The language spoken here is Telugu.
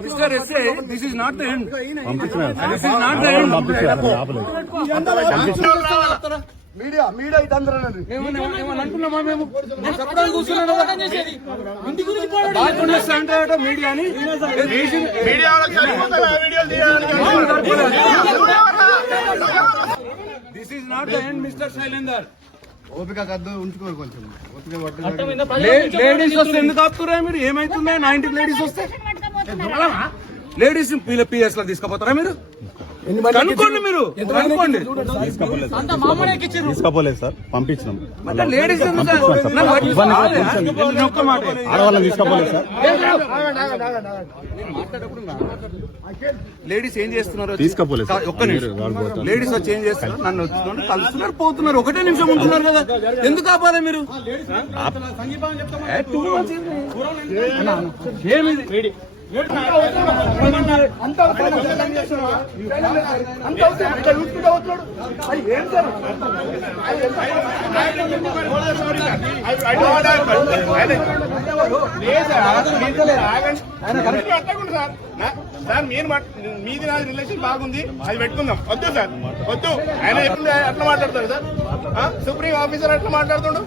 Mr. S.A., this is not the end. This is not the end. Media ఇది అందరూ మీడియాని this is not the end mister Shailender. ఓపిక కద్దు ఉంచుకోరు కొంచెం ఓపిక. లేడీస్ వస్తే ఎందుకు ఆపుతురా మీరు? ఏమైతుందా 90 లేడీస్ వస్తే? లేడీస్ పిఎస్ లో తీసుకుపోతారా మీరు? కనుక్కోండి, మీరు కనుక్కోండి. తీసుకోపోలేదు సార్, పంపించినాం. లేడీస్ ఆడవాళ్ళని తీసుకోపోలేదు సార్. లేడీస్ ఏం చేస్తున్నారు? తీసుకోపోలేదు సార్. ఒక్క నిమిషం. లేడీస్ వచ్చి ఏం చేస్తున్నారు? నన్ను వచ్చినట్టు కలుస్తున్నారు, పోతున్నారు. ఒకటే నిమిషం ఉంటున్నారు కదా, ఎందుకు ఆపాలి మీరు? ఏమిది సార్ మీరు మీది నాది రిలేషన్ బాగుంది, అది పెట్టుకుందాం. వద్దు సార్, వద్దు. ఆయన ఎట్లా మాట్లాడతాడు సార్? సుప్రీం ఆఫీసర్ ఎట్లా మాట్లాడుతుండు?